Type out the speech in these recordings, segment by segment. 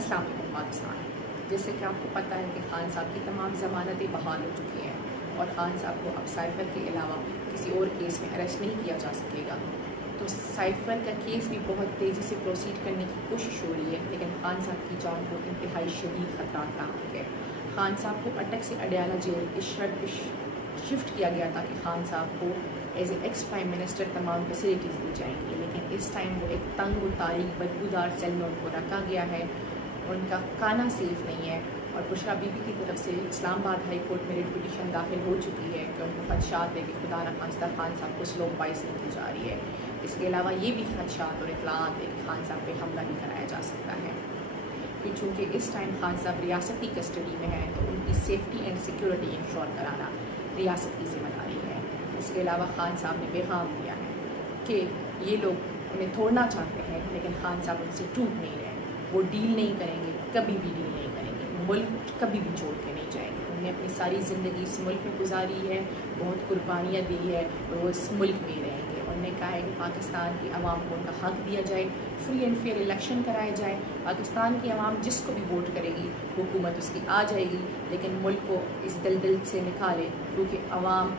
अस्सलाम वालेकुम पाकिस्तान। जैसे कि आपको पता है कि खान साहब की तमाम ज़मानतें बहाल हो चुकी हैं और खान साहब को अब साइफर के अलावा किसी और केस में अरेस्ट नहीं किया जा सकेगा। तो साइफर का केस भी बहुत तेज़ी से प्रोसीड करने की कोशिश हो रही है, लेकिन खान साहब की जान को इंतहाई शदीद खतरा लाक है। खान साहब को अटक से अडयाला जेल की शर्त शिफ्ट किया गया था कि खान साहब को as a ex prime minister तमाम फैसिलिटीज़ दी जाएंगी, लेकिन इस टाइम वो एक तंग व तारीख बदबूदार सेल में उनको रखा गया है। उनका खाना सेफ नहीं है और बुशरा बीबी की तरफ से इस्लामाबाद हाई कोर्ट में रिट पिटीशन दाखिल हो चुकी है कि उनको खदशात है कि खुदा न खास्ता खान साहब को स्लो पॉइजनिंग की जा रही है। इसके अलावा ये भी खदशात और इतलात है कि खान साहब पे हमला भी कराया जा सकता है, कि चूँकि इस टाइम खान साहब रियासती कस्टडी में हैं तो उनकी सेफ्टी एंड सिक्योरिटी इंश्योर कराना रियासत की जिम्मेदारी है। इसके अलावा खान साहब ने पैगाम दिया है कि ये लोग उन्हें तोड़ना चाहते हैं, लेकिन खान साहब उनसे टूट नहीं रहे। वो डील नहीं करेंगे, कभी भी डील नहीं करेंगे, मुल्क कभी भी छोड़ के नहीं जाएंगे। उन्होंने अपनी सारी ज़िंदगी इस मुल्क में गुजारी है, बहुत कुर्बानियाँ दी है और वो इस मुल्क में रहेंगे। उन्होंने कहा है कि पाकिस्तान की आवाम को उनका हक़ दिया जाए, फ्री एंड फेयर इलेक्शन कराए जाए। पाकिस्तान की आवाम जिसको भी वोट करेगी हुकूमत उसकी आ जाएगी, लेकिन मुल्क को इस दलदल से निकाले, क्योंकि आवाम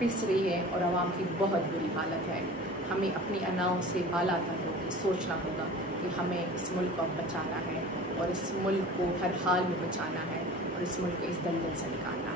पिस रही है और आवाम की बहुत बुरी हालत है। हमें अपनी अनाओं से बाला तक होकर सोचना होगा कि हमें इस मुल्क को बचाना है और इस मुल्क को हर हाल में बचाना है और इस मुल्क को इस दलदल से निकालना है।